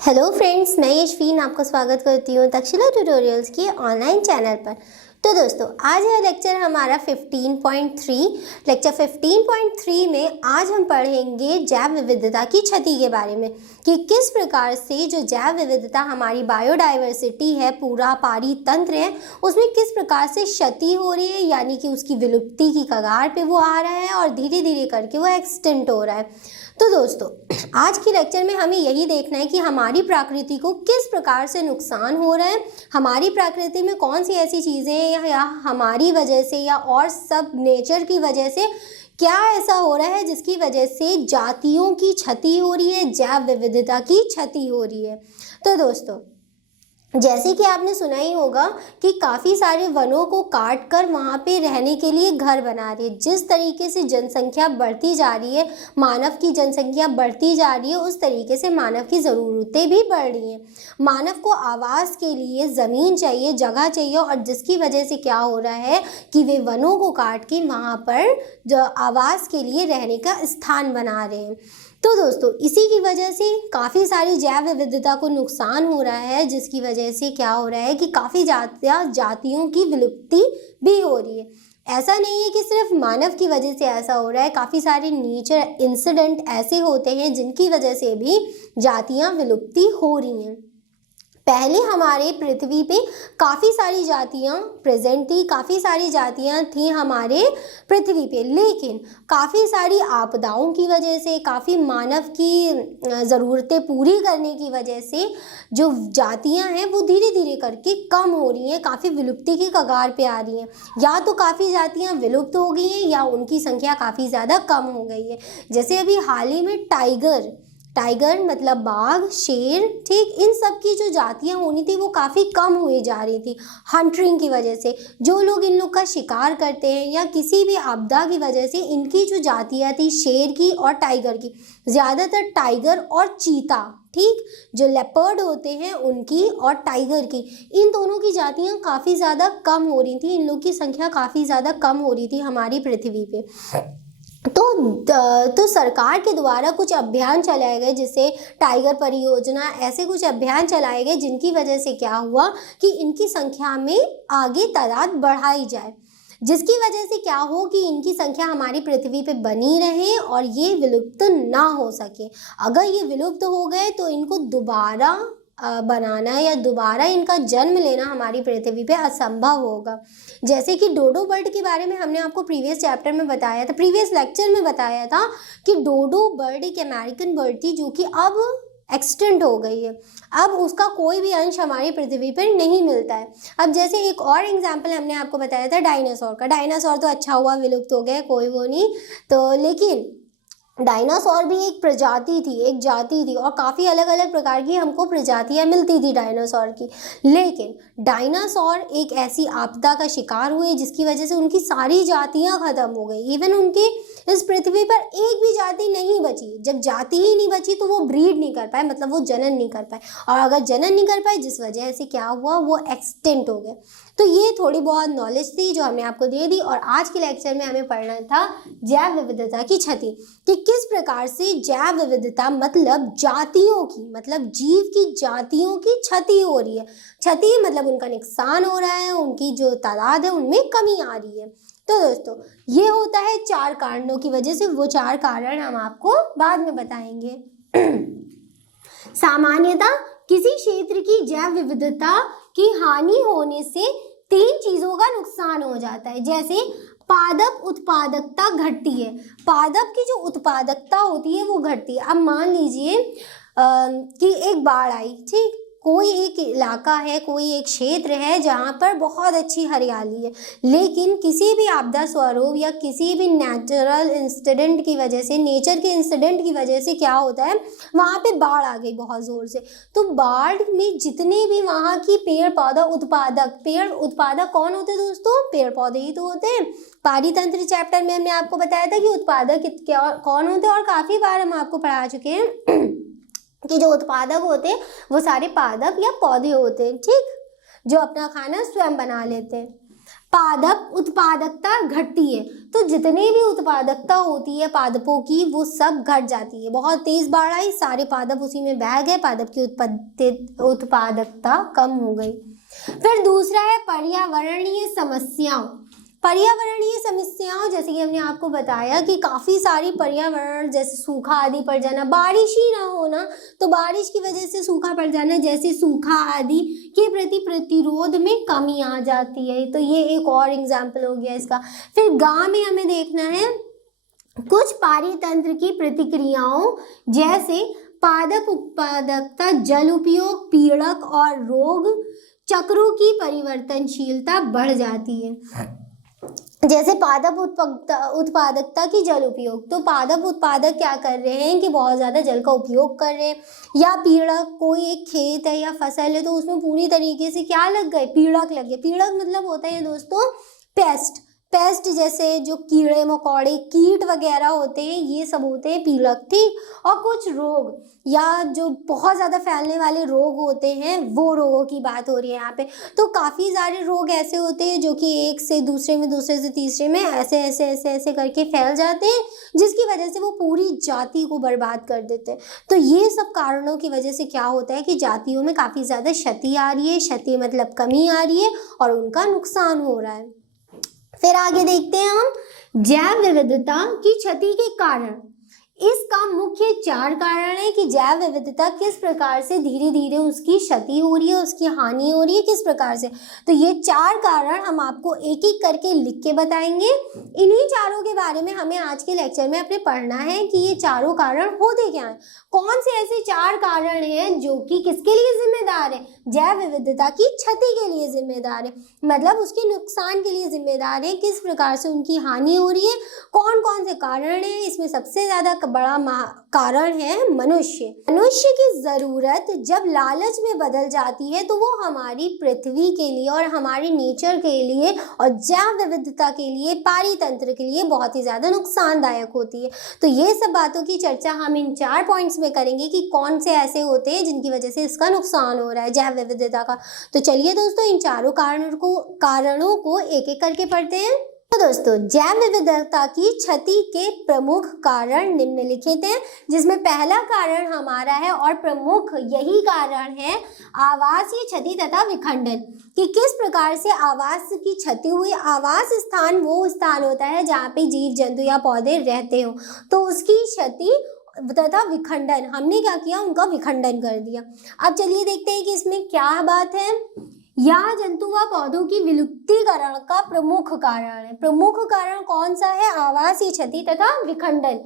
Hello friends, मैं यशवीन आपको स्वागत करती हूँ तक्षशिला ट्यूटोरियल्स के ऑनलाइन चैनल पर। तो दोस्तों, आज है लेक्चर हमारा 15.3। लेक्चर 15.3 में आज हम पढ़ेंगे जैव विविधता की क्षति के बारे में कि किस प्रकार से जो जैव विविधता हमारी बायोडाइवर्सिटी है, पूरा पारी तंत्र है, उसमें किस प्रकार से क्षति हो रही है, यानी कि उसकी विलुप्ति की कगार पे वो आ रहा है और धीरे धीरे करके वो एक्सटिंक्ट हो रहा है। तो दोस्तों, आज की लेक्चर में हमें यही देखना है कि हमारी प्रकृति को किस प्रकार से नुकसान हो रहा है, हमारी प्रकृति में कौन सी ऐसी चीज़ें या हमारी वजह से या और सब नेचर की वजह से क्या ऐसा हो रहा है जिसकी वजह से जातियों की क्षति हो रही है, जैव विविधता की क्षति हो रही है। तो दोस्तों, जैसे कि आपने सुना ही होगा कि काफ़ी सारे वनों को काट कर वहाँ पे रहने के लिए घर बना रही है। जिस तरीके से जनसंख्या बढ़ती जा रही है, मानव की जनसंख्या बढ़ती जा रही है, उस तरीके से मानव की ज़रूरतें भी बढ़ रही हैं। मानव को आवास के लिए ज़मीन चाहिए, जगह चाहिए, और जिसकी वजह से क्या हो रहा है कि वे वनों को काट के वहाँ पर आवास के लिए रहने का स्थान बना रहे हैं। तो दोस्तों, इसी की वजह से काफ़ी सारी जैव विविधता को नुकसान हो रहा है, जिसकी वजह से क्या हो रहा है कि काफ़ी जातियों की विलुप्ति भी हो रही है। ऐसा नहीं है कि सिर्फ मानव की वजह से ऐसा हो रहा है, काफ़ी सारे नेचर इंसिडेंट ऐसे होते हैं जिनकी वजह से भी जातियां विलुप्ति हो रही हैं। पहले हमारे पृथ्वी पे काफ़ी सारी जातियाँ प्रेजेंट थी, काफ़ी सारी जातियाँ थी हमारे पृथ्वी पे, लेकिन काफ़ी सारी आपदाओं की वजह से, काफ़ी मानव की ज़रूरतें पूरी करने की वजह से जो जातियाँ हैं वो धीरे धीरे करके कम हो रही हैं, काफ़ी विलुप्ति की कगार पे आ रही हैं। या तो काफ़ी जातियाँ विलुप्त हो गई हैं या उनकी संख्या काफ़ी ज़्यादा कम हो गई है। जैसे अभी हाल ही में टाइगर मतलब बाघ, शेर, ठीक, इन सब की जो जातियां होनी थी वो काफ़ी कम हुई जा रही थी हंटिंग की वजह से। जो लोग इन लोग का शिकार करते हैं या किसी भी आपदा की वजह से इनकी जो जातियां थी शेर की और टाइगर की, ज़्यादातर टाइगर और चीता, ठीक, जो लेपर्ड होते हैं उनकी और टाइगर की, इन दोनों की जातियां काफ़ी ज़्यादा कम हो रही थी। इन लोग की संख्या काफ़ी ज़्यादा कम हो रही थी हमारी पृथ्वी पे। तो सरकार के द्वारा कुछ अभियान चलाए गए, जैसे टाइगर परियोजना, ऐसे कुछ अभियान चलाए गए जिनकी वजह से क्या हुआ कि इनकी संख्या में आगे तादाद बढ़ाई जाए, जिसकी वजह से क्या हो कि इनकी संख्या हमारी पृथ्वी पे बनी रहे और ये विलुप्त ना हो सके। अगर ये विलुप्त हो गए तो इनको दोबारा बनाना या दोबारा इनका जन्म लेना हमारी पृथ्वी पे असंभव होगा। जैसे कि डोडो बर्ड के बारे में हमने आपको प्रीवियस चैप्टर में बताया था, प्रीवियस लेक्चर में बताया था कि डोडो बर्ड एक अमेरिकन बर्ड थी जो कि अब एक्सटिंक्ट हो गई है। अब उसका कोई भी अंश हमारी पृथ्वी पर नहीं मिलता है। अब जैसे एक और एग्जाम्पल हमने आपको बताया था डायनासोर का। डायनासोर तो अच्छा हुआ विलुप्त हो गया, कोई वो नहीं तो, लेकिन डायनासोर भी एक प्रजाति थी, एक जाति थी, और काफ़ी अलग अलग प्रकार की हमको प्रजातियां मिलती थी डायनासोर की। लेकिन डायनासोर एक ऐसी आपदा का शिकार हुए जिसकी वजह से उनकी सारी जातियां खत्म हो गई। इवन उनकी इस पृथ्वी पर एक भी जाति नहीं बची। जब जाति ही नहीं बची तो वो ब्रीड नहीं कर पाए, मतलब वो जनन नहीं कर पाए, और अगर जनन नहीं कर पाए जिस वजह से क्या हुआ, वो एक्सटिंक्ट हो गए। तो ये थोड़ी बहुत नॉलेज थी जो हमने आपको दे दी, और आज के लेक्चर में हमें पढ़ना था जैव विविधता की क्षति, कि किस प्रकार से जैव विविधता मतलब जातियों की, मतलब जीव की जातियों की क्षति हो रही है। क्षति मतलब उनका नुकसान हो रहा है, उनकी जो तादाद है उनमें कमी आ रही है। तो दोस्तों, ये होता है 4 कारणों की वजह से। वो 4 कारण हम आपको बाद में बताएंगे। सामान्यतः किसी क्षेत्र की जैव विविधता की हानि होने से 3 चीजों का नुकसान हो जाता है। जैसे पादप उत्पादकता घटती है, पादप की जो उत्पादकता होती है वो घटती है। अब मान लीजिए कि एक बाढ़ आई, ठीक, कोई एक इलाका है, कोई एक क्षेत्र है जहाँ पर बहुत अच्छी हरियाली है, लेकिन किसी भी आपदा स्वरूप या किसी भी नेचुरल इंसिडेंट की वजह से, नेचर के इंसिडेंट की वजह से क्या होता है, वहाँ पे बाढ़ आ गई बहुत ज़ोर से। तो बाढ़ में जितने भी वहाँ की पेड़ उत्पादक कौन होते हैं दोस्तों? पेड़ पौधे ही तो होते हैं। पारी तंत्र चैप्टर में हमने आपको बताया था कि उत्पादक कौन होते हैं, और काफ़ी बार हम आपको पढ़ा चुके हैं कि जो उत्पादक होते हैं वो सारे पादप या पौधे होते हैं, ठीक, जो अपना खाना स्वयं बना लेते हैं। पादप उत्पादकता घटती है। तो जितनी भी उत्पादकता होती है पादपों की वो सब घट जाती है। बहुत तेज बाढ़ आई, सारे पादप उसी में बह गए, पादप की उत्पादकता कम हो गई। फिर दूसरा है पर्यावरणीय समस्याओं। पर्यावरणीय समस्याओं जैसे कि हमने आपको बताया कि काफ़ी सारी पर्यावरण जैसे सूखा आदि पड़ जाना, बारिश ही ना होना तो बारिश की वजह से सूखा पड़ जाना, जैसे सूखा आदि के प्रति प्रतिरोध में कमी आ जाती है। तो ये एक और एग्जाम्पल हो गया इसका। फिर गांव में हमें देखना है कुछ पारितंत्र की प्रतिक्रियाओं जैसे पादप उत्पादकता, जल उपयोग, पीड़क और रोग चक्रों की परिवर्तनशीलता बढ़ जाती है। जैसे पादप उत्पादकता की जल उपयोग, तो पादप उत्पादक क्या कर रहे हैं कि बहुत ज़्यादा जल का उपयोग कर रहे हैं, या पीड़क, कोई एक खेत है या फसल है तो उसमें पूरी तरीके से क्या लग गए, पीड़क लग गए। पीड़क मतलब होता है दोस्तों पेस्ट, पेस्ट जैसे जो कीड़े मकोड़े कीट वगैरह होते हैं ये सब होते हैं पीड़क, ठीक। और कुछ रोग या जो बहुत ज़्यादा फैलने वाले रोग होते हैं वो रोगों की बात हो रही है यहाँ पे। तो काफ़ी सारे रोग ऐसे होते हैं जो कि एक से दूसरे में, दूसरे से तीसरे में ऐसे ऐसे ऐसे ऐसे करके फैल जाते हैं, जिसकी वजह से वो पूरी जाति को बर्बाद कर देते हैं। तो ये सब कारणों की वजह से क्या होता है कि जातियों में काफ़ी ज़्यादा क्षति आ रही है, क्षति मतलब कमी आ रही है और उनका नुकसान हो रहा है। फिर आगे देखते हैं हम जैव विविधता की क्षति के कारण। इसका मुख्य 4 कारण है कि जैव विविधता किस प्रकार से धीरे धीरे उसकी क्षति हो रही है, उसकी हानि हो रही है, किस प्रकार से। तो ये 4 कारण हम आपको एक एक करके लिख के बताएंगे। इन्हीं चारों के बारे में हमें आज के लेक्चर में अपने पढ़ना है कि ये चारों कारण होते क्या हैं, कौन से ऐसे 4 कारण हैं जो कि किसके लिए जिम्मेदार है, जैव विविधता की क्षति के लिए जिम्मेदार है, मतलब उसके नुकसान के लिए जिम्मेदार है, किस प्रकार से उनकी हानि हो रही है, कौन कौन से कारण है। इसमें सबसे ज्यादा बड़ा कारण है मनुष्य। मनुष्य की जरूरत जब लालच में बदल जाती है तो वो हमारी पृथ्वी के लिए और हमारी नेचर के लिए और जैव विविधता के लिए, पारितंत्र के लिए बहुत ही ज्यादा नुकसानदायक होती है। तो ये सब बातों की चर्चा हम इन 4 पॉइंट्स में करेंगे कि कौन से ऐसे होते हैं जिनकी वजह से इसका नुकसान हो रहा है जैव विविधता का। तो चलिए दोस्तों इन चारों कारणों को एक एक करके पढ़ते हैं। तो दोस्तों जैव विविधता की क्षति के प्रमुख कारण निम्नलिखित हैं, जिसमें पहला कारण हमारा है और प्रमुख यही कारण है आवासीय क्षति तथा विखंडन, कि किस प्रकार से आवास की क्षति हुई। आवास स्थान वो स्थान होता है जहाँ पे जीव जंतु या पौधे रहते हो, तो उसकी क्षति तथा विखंडन, हमने क्या किया, उनका विखंडन कर दिया। अब चलिए देखते हैं कि इसमें क्या बात है। या जंतु व पौधों की विलुप्तीकरण का प्रमुख कारण है। प्रमुख कारण कौन सा है, आवासीय क्षति तथा विखंडन,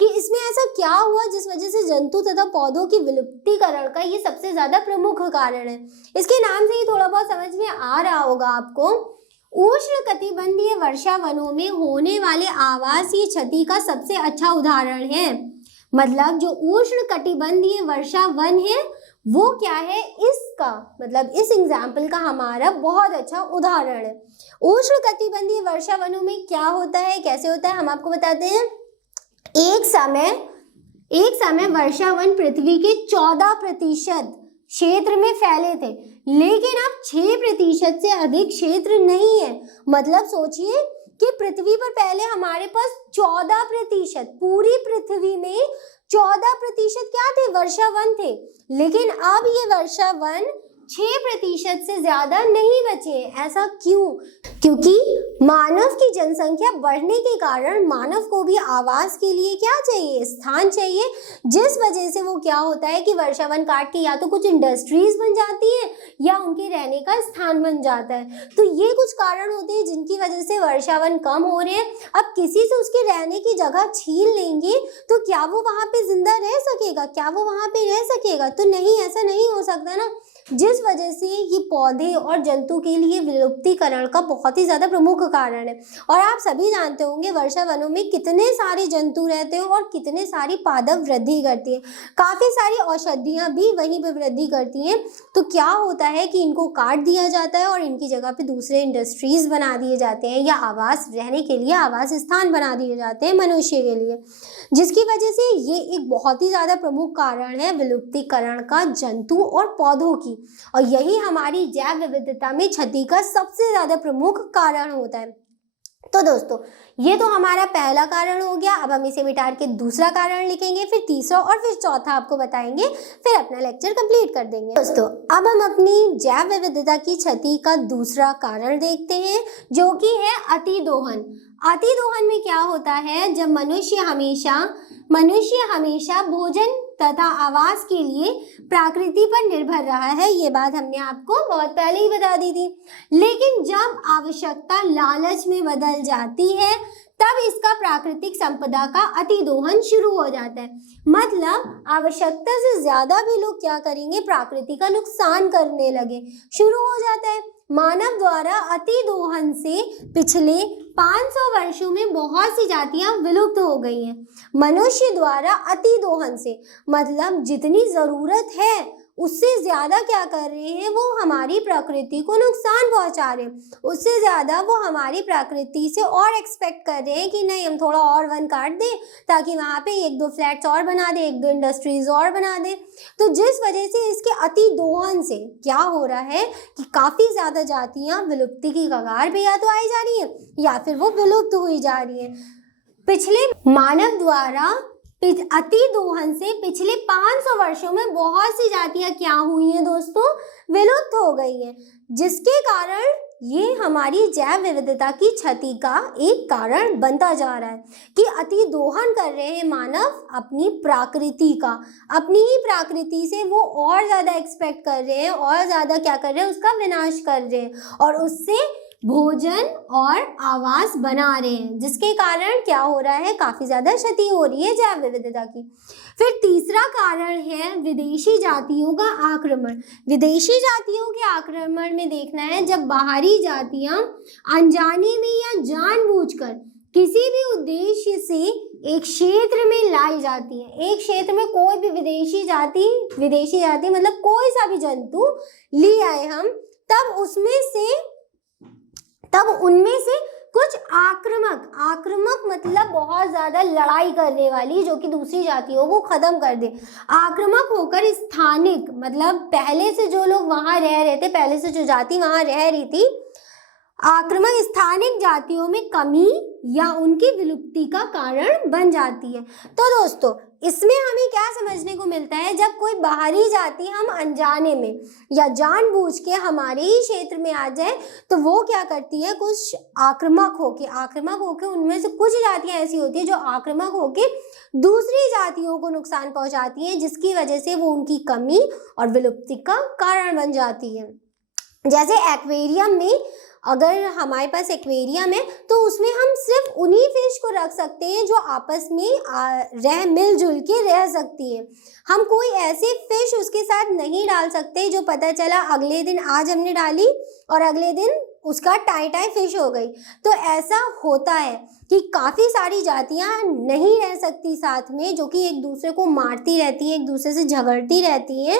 कि इसमें ऐसा क्या हुआ जिस वजह से जंतु तथा पौधों की विलुप्तीकरण का ये सबसे ज्यादा प्रमुख कारण है। इसके नाम से ही थोड़ा बहुत समझ में आ रहा होगा आपको। उष्णकटिबंधीय वर्षा वनों में होने वाले आवासीय क्षति का सबसे अच्छा उदाहरण है, मतलब जो उष्णकटिबंधीय वर्षा वन है वो क्या है, इसका मतलब इस एग्जाम्पल का हमारा बहुत अच्छा उदाहरण है। उष्णकटिबंधीय वर्षा वनों में क्या होता है, कैसे होता है, हम आपको बताते हैं। एक समय वर्षा वन पृथ्वी के 14% क्षेत्र में फैले थे, लेकिन अब 6% से अधिक क्षेत्र नहीं है। मतलब सोचिए कि पृथ्वी पर पहले हमारे पास 14%, पूरी पृथ्वी में 14% क्या थे, वर्षा वन थे, लेकिन अब ये वर्षा वन 6% से ज्यादा नहीं बचे। ऐसा क्यों? क्योंकि मानव की जनसंख्या बढ़ने के कारण मानव को भी आवास के लिए क्या चाहिए, स्थान चाहिए, जिस वजह से वो क्या होता है कि वर्षा वन काट के या तो कुछ इंडस्ट्रीज बन जाती है या उनके रहने का स्थान बन जाता है। तो ये कुछ कारण होते हैं जिनकी वजह से वर्षा वन कम हो रहे हैं। अब किसी से उसके रहने की जगह छीन लेंगे तो क्या वो वहां पे जिंदा रह सकेगा, क्या वो वहां पे रह सकेगा? तो नहीं, ऐसा नहीं हो सकता ना, जिस वजह से ये पौधे और जंतु के लिए विलुप्तीकरण का बहुत ही ज्यादा प्रमुख कारण है। और आप सभी जानते होंगे वर्षा वनों में कितने सारे जंतु रहते हैं और कितने सारी पादप वृद्धि करती है, काफी सारी औषधियां भी वहीं पे वृद्धि करती हैं। तो क्या होता है कि इनको काट दिया जाता है और इनकी जगह पे दूसरे इंडस्ट्रीज बना दिए जाते हैं या आवास, रहने के लिए आवास स्थान बना दिए जाते हैं मनुष्य के लिए, जिसकी वजह से ये एक बहुत ही ज्यादा प्रमुख कारण है विलुप्तीकरण का जंतु और पौधों की। की, और यही हमारी जैव विविधता में क्षति का सबसे ज़्यादा प्रमुख कारण होता है। तो दोस्तों ये तो हमारा पहला कारण हो गया। अब हम इसे मिटा के दूसरा कारण लिखेंगे, फिर तीसरा और फिर चौथा आपको बताएंगे, फिर अपना लेक्चर कंप्लीट कर देंगे। दोस्तों अब हम अपनी जैव विविधता की क्षति का दूसरा कारण देखते हैं, जो कि है अतिदोहन। अतिदोहन में क्या होता है, जब मनुष्य हमेशा भोजन तथा आवास के लिए प्रकृति पर निर्भर रहा है। ये बात हमने आपको बहुत पहले ही बता दी थी। लेकिन जब आवश्यकता लालच में बदल जाती है, तब इसका प्राकृतिक संपदा का अतिदोहन शुरू हो जाता है। मतलब आवश्यकता से ज्यादा भी लोग क्या करेंगे, प्रकृति का नुकसान करने लगे, शुरू हो जाता है। मानव द्वारा अतिदोहन से पिछले 500 वर्षों में बहुत सी जातियां विलुप्त हो गई हैं। मनुष्य द्वारा अतिदोहन से मतलब जितनी जरूरत है उससे ज्यादा क्या कर रहे हैं, वो हमारी प्रकृति को नुकसान पहुंचा रहे हैं। उससे ज्यादा वो हमारी प्रकृति से और एक्सपेक्ट कर रहे हैं कि नहीं हम थोड़ा और वन काट दें, ताकि वहां पे 1-2 फ्लैट्स और बना दें, 1-2 इंडस्ट्रीज और बना दें। तो जिस वजह से इसके अतिदोहन से क्या हो रहा है कि काफी ज्यादा जातियां विलुप्ति की कगार पे या तो आई जा रही है या फिर वो विलुप्त हुई जा रही है। पिछले मानव द्वारा अतिदोहन से पिछले 500 वर्षों में बहुत सी जातियां क्या हुई हैं दोस्तों, विलुप्त हो गई हैं, जिसके कारण ये हमारी जैव विविधता की क्षति का एक कारण बनता जा रहा है कि अतिदोहन कर रहे हैं मानव अपनी प्रकृति का, अपनी ही प्रकृति से वो और ज़्यादा एक्सपेक्ट कर रहे हैं और ज़्यादा क्या कर रहे हैं, उसका विनाश कर रहे हैं और उससे भोजन और आवास बना रहे हैं, जिसके कारण क्या हो रहा है, काफी ज्यादा क्षति हो रही है जैव विविधता की। फिर तीसरा कारण है विदेशी जातियों का आक्रमण। विदेशी जातियों के आक्रमण में देखना है जब बाहरी जातियां अनजाने में या जानबूझकर किसी भी उद्देश्य से एक क्षेत्र में लाई जाती है। एक क्षेत्र में कोई भी विदेशी जाति मतलब कोई सा भी जंतु ले आए हम, तब उनमें से कुछ आक्रामक मतलब बहुत ज्यादा लड़ाई करने वाली, जो कि दूसरी जातियों को खत्म कर दे। आक्रामक होकर स्थानिक मतलब पहले से जो लोग वहां रह रहे थे, पहले से जो जाति वहां रह रही थी, आक्रामक स्थानिक जातियों में कमी या उनकी विलुप्ति का कारण बन जाती है। तो दोस्तों इसमें हमें क्या समझने को मिलता है, जब कोई बाहरी जाति हम अनजाने में या जानबूझ के हमारे ही क्षेत्र में आ जाए तो वो क्या करती है, कुछ आक्रामक होके उनमें से कुछ जातियां ऐसी होती है जो आक्रामक होके दूसरी जातियों को नुकसान पहुंचाती हैं, जिसकी वजह से वो उनकी कमी और विलुप्ति का कारण बन जाती है। जैसे एक्वेरियम में, अगर हमारे पास एक्वेरियम है तो उसमें हम सिर्फ उन्हीं फिश को रख सकते हैं जो आपस में मिलजुल के रह सकती है। हम कोई ऐसे फिश उसके साथ नहीं डाल सकते जो पता चला अगले दिन आज हमने डाली और अगले दिन उसका टाई फिश हो गई। तो ऐसा होता है कि काफ़ी सारी जातियां नहीं रह सकती साथ में, जो कि एक दूसरे को मारती रहती हैं, एक दूसरे से झगड़ती रहती हैं।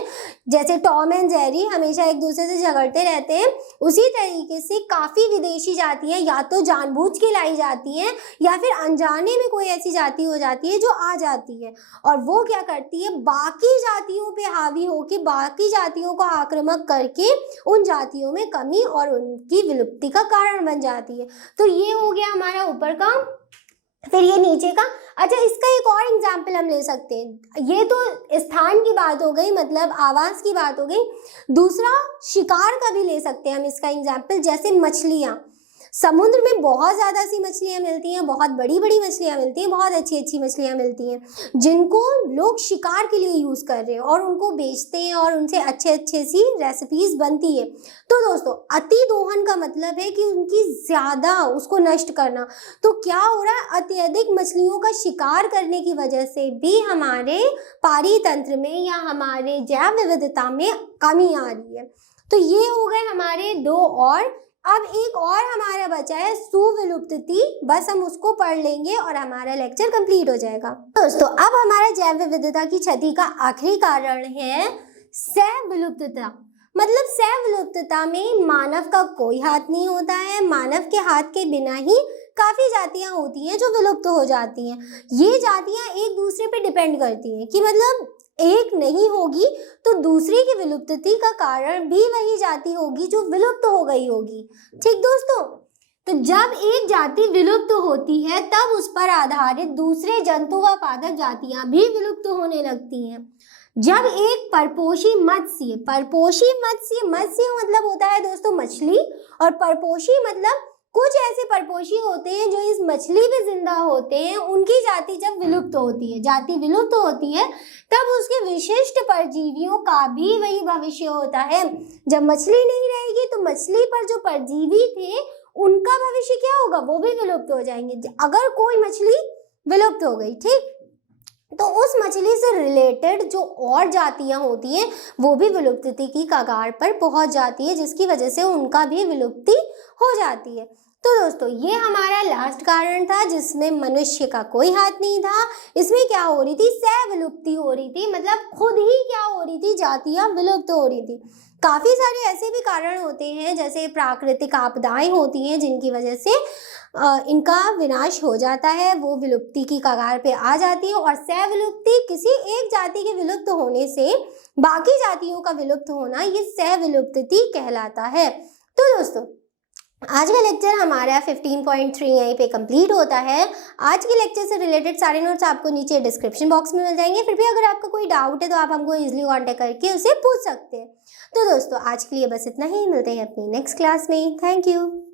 जैसे टॉम एंड जेरी हमेशा एक दूसरे से झगड़ते रहते हैं, उसी तरीके से काफ़ी विदेशी जातियां या तो जानबूझ के लाई जाती हैं या फिर अनजाने में कोई ऐसी जाति हो जाती है जो आ जाती है और वो क्या करती है, बाकी जातियों पे हावी होकर बाकी जातियों को आक्रामक करके उन जातियों में कमी और उनकी विलुप्ति का कारण बन जाती है। तो ये हो गया हमारा ऊपर का। फिर ये नीचे का। अच्छा, इसका एक और एग्जाम्पल हम ले सकते हैं। ये तो स्थान की बात हो गई, मतलब आवास की बात हो गई। दूसरा शिकार का भी ले सकते हैं हम इसका एग्जाम्पल। जैसे मछलियाँ, समुद्र में बहुत ज़्यादा सी मछलियाँ मिलती हैं, बहुत बड़ी बड़ी मछलियाँ मिलती हैं, बहुत अच्छी अच्छी मछलियाँ मिलती हैं, जिनको लोग शिकार के लिए यूज़ कर रहे हैं और उनको बेचते हैं और उनसे अच्छे सी रेसिपीज़ बनती है। तो दोस्तों अतिदोहन का मतलब है कि उनकी ज़्यादा उसको नष्ट करना। तो क्या हो रहा है, अत्यधिक मछलियों का शिकार करने की वजह से भी हमारे पारितंत्र में या हमारे जैव विविधता में कमी आ रही है। तो ये हो गए हमारे दो। और अब एक और हमारा बचा है सुविलुप्ति, बस हम उसको पढ़ लेंगे और हमारा लेक्चर कंप्लीट हो जाएगा। दोस्तों अब हमारा जैव विविधता की क्षति का आखिरी कारण है सह-विलुप्तता। मतलब सह-विलुप्तता में मानव का कोई हाथ नहीं होता है, मानव के हाथ के बिना ही काफ़ी जातियां होती हैं जो विलुप्त हो जाती हैं। ये जातियां एक दूसरे पे डिपेंड करती हैं कि मतलब एक नहीं होगी तो दूसरी की विलुप्ति का कारण भी वही जाति होगी जो विलुप्त हो गई होगी। ठीक दोस्तों, तो जब एक जाति विलुप्त होती है तब उस पर आधारित दूसरे जंतु व पादप जातियां भी विलुप्त होने लगती हैं। जब एक परपोषी मत्स्य मत्स्य मतलब होता है दोस्तों मछली, और परपोषी मतलब कुछ ऐसे परपोषी होते हैं जो इस मछली में जिंदा होते हैं, उनकी जाति जब विलुप्त होती है, जाति विलुप्त होती है, तब उसके विशिष्ट परजीवियों का भी वही भविष्य होता है। जब मछली नहीं रहेगी तो मछली पर जो परजीवी थे उनका भविष्य क्या होगा, वो भी विलुप्त हो जाएंगे। अगर कोई मछली विलुप्त हो गई, ठीक, तो उस मछली से रिलेटेड जो और जातियां होती हैं वो भी विलुप्ति की कगार पर पहुंच जाती है, जिसकी वजह से उनका भी विलुप्ति हो जाती है। तो दोस्तों ये हमारा लास्ट कारण था जिसमें मनुष्य का कोई हाथ नहीं था। इसमें क्या हो रही थी, सह विलुप्ति हो रही थी, मतलब खुद ही क्या हो रही थी, जातियां विलुप्त हो रही थी। काफी सारे ऐसे भी कारण होते हैं जैसे प्राकृतिक आपदाएं होती हैं जिनकी वजह से इनका विनाश हो जाता है, वो विलुप्ति की कगार पे आ जाती है। और सह विलुप्ति किसी एक जाति के विलुप्त होने से बाकी जातियों का विलुप्त होना, ये सह विलुप्ति कहलाता है। तो दोस्तों आज का लेक्चर हमारा 15.3 यहीं पे कंप्लीट होता है। आज के लेक्चर से रिलेटेड सारे नोट्स आपको नीचे डिस्क्रिप्शन बॉक्स में मिल जाएंगे। फिर भी अगर आपका कोई डाउट है तो आप हमको इजीली कांटेक्ट करके उसे पूछ सकते हैं। तो दोस्तों आज के लिए बस इतना ही, मिलते हैं अपनी नेक्स्ट क्लास में। Thank you.